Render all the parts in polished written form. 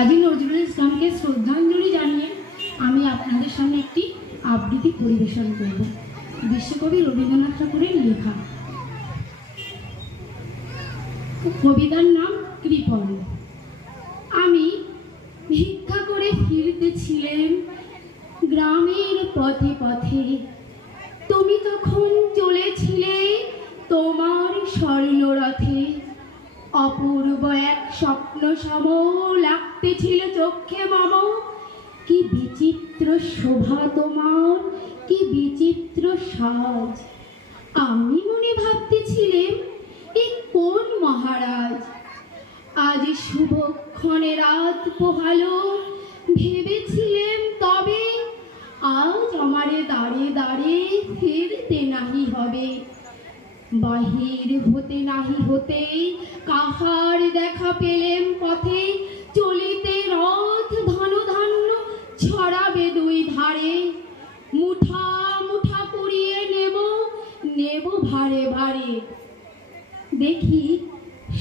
কাজী নজরুল ইসলামকে শ্রদ্ধাঞ্জলি জানিয়ে আমি আপনাদের সামনে একটি আবৃত্তি পরিবেশন করব। বিশ্বকবি রবীন্দ্রনাথ ঠাকুরের লেখা। কবিতার নাম কৃপণ। আমি ভিক্ষা করে ফিরতেছিলেন গ্রামের পথে পথে, তুমি তখন চলেছিলে তোমার স্বর্ণরথে। অপূর্ব এক স্বপ্ন সম লাগতেছিল চোখে মম। কি বিচিত্র শোভা তোমার, কি বিচিত্র সাজ। আমি মনে ভাবতেছিলাম এ কোন মহারাজ। আজ শুভক্ষণে রাত পোহালো, ভেবেছিলাম তবে আজ আমারে দাঁড়ে দাঁড়ে ফিরতে নাহি হবে। বাহির হতে নাহি হতে কাহার দেখা পেলেম পথে। চলিতে রথ ধন ধান্য ছড়াবে দুই ধারে। মুঠা মুঠা পুড়িয়ে নেব নেব ভারে ভারে। দেখি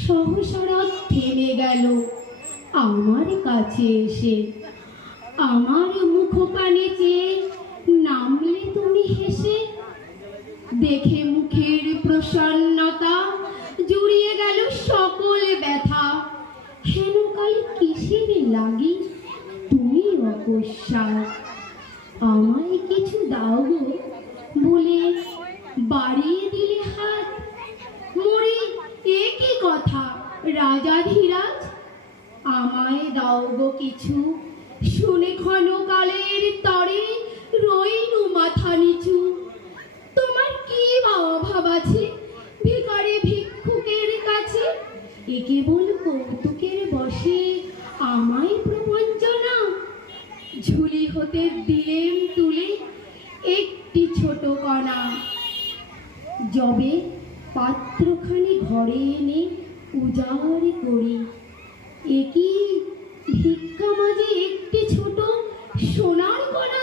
সহসা রথ থেমে গেল আমার কাছে এসে। আমার মুখ পানে চেয়ে নামলে তুমি হেসে। দেখে মুখের প্রসন্নতা জুড়িয়ে গেল সকল ব্যথা। হেন কাল কিসের লাগি তুমি অকস্মাৎ। আমায় কিছু দাও গো বলে বাড়িয়ে দিলে হাত। মরে এ কি কথা রাজাধিরাজ, আমায় দাও গো কিছু। শুনে ক্ষণকালের তরে রইনু মাথা নিচু। তোমার কি বা অভাব আছে ভিখারি ভিক্ষুকের কাছে। এ কেবল কৌতুকের বসে আমায় প্রবঞ্চনা। ঝুলি হতে দিলেম তুলে একটি ছোট কণা। যবে পাত্রখানি ঘরে এনে উজাড় করি, এ কি ভিক্ষা মাঝে একটি ছোট সোনার কণা